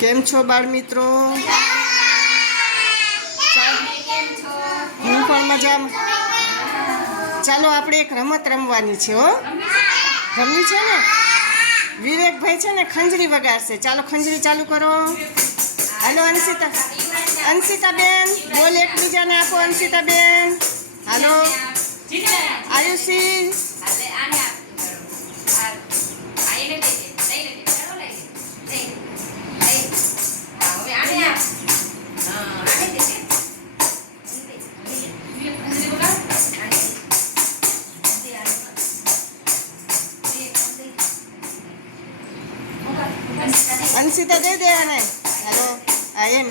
કેમ છો બાળ મિત્રો હું પણ મજામાં. ચાલો, આપણે એક રમત રમવાની છે, હો. રમવી છે ને? વિવેકભાઈ છે ને ખંજરી વગાડશે. ચાલો, ખંજરી ચાલુ કરો. હાલો, અંશિતા. બેન બોલ એકબીજાને આપો અંશિતા બેન હાલો. આયુષી. અંશિતા દે દે આને. હાલો આ એમ.